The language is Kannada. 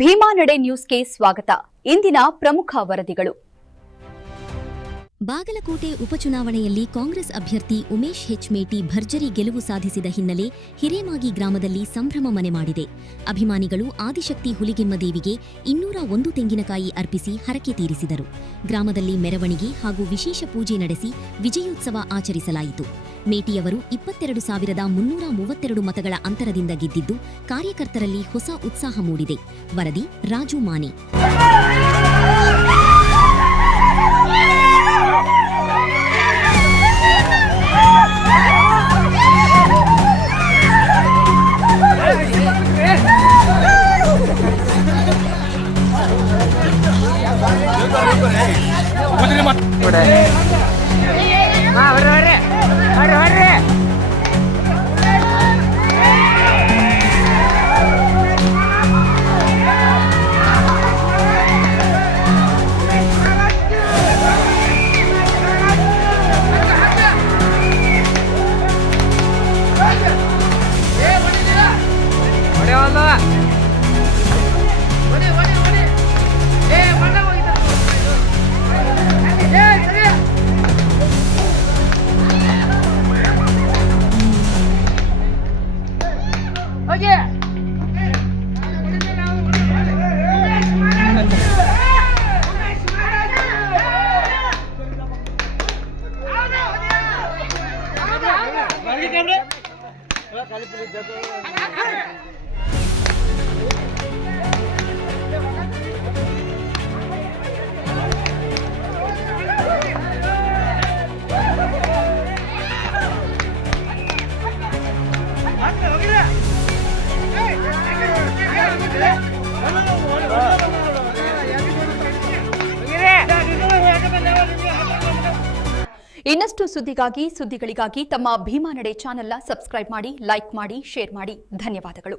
ಭೀಮಾ ನಡೆ ನ್ಯೂಸ್ಗೆ ಸ್ವಾಗತ. ಇಂದಿನ ಪ್ರಮುಖ ವರದಿಗಳು. ಬಾಗಲಕೋಟೆ ಉಪಚುನಾವಣೆಯಲ್ಲಿ ಕಾಂಗ್ರೆಸ್ ಅಭ್ಯರ್ಥಿ ಉಮೇಶ್ ಹೆಚ್ಮೇಟಿ ಭರ್ಜರಿ ಗೆಲುವು ಸಾಧಿಸಿದ ಹಿನ್ನೆಲೆ ಹಿರೇಮಾಗಿ ಗ್ರಾಮದಲ್ಲಿ ಸಂಭ್ರಮ ಮನೆ ಮಾಡಿದೆ. ಅಭಿಮಾನಿಗಳು ಆದಿಶಕ್ತಿ ಹುಲಿಗೆಮ್ಮದೇವಿಗೆ 201 ತೆಂಗಿನಕಾಯಿ ಅರ್ಪಿಸಿ ಹರಕೆ ತೀರಿಸಿದರು. ಗ್ರಾಮದಲ್ಲಿ ಮೆರವಣಿಗೆ ಹಾಗೂ ವಿಶೇಷ ಪೂಜೆ ನಡೆಸಿ ವಿಜಯೋತ್ಸವ ಆಚರಿಸಲಾಯಿತು. ಮೇಟಿಯವರು 22,332 ಮತಗಳ ಅಂತರದಿಂದ ಗೆದ್ದಿದ್ದು ಕಾರ್ಯಕರ್ತರಲ್ಲಿ ಹೊಸ ಉತ್ಸಾಹ ಮೂಡಿದೆ. ವರದಿ ರಾಜು ಮಾನೆ. ಇನ್ನಷ್ಟು ಸುದ್ದಿಗಳಿಗಾಗಿ ತಮ್ಮ ಭೀಮಾ ನಡೆ ಚಾನೆಲ್ನ ಸಬ್ಸ್ಕ್ರೈಬ್ ಮಾಡಿ, ಲೈಕ್ ಮಾಡಿ, ಶೇರ್ ಮಾಡಿ. ಧನ್ಯವಾದಗಳು.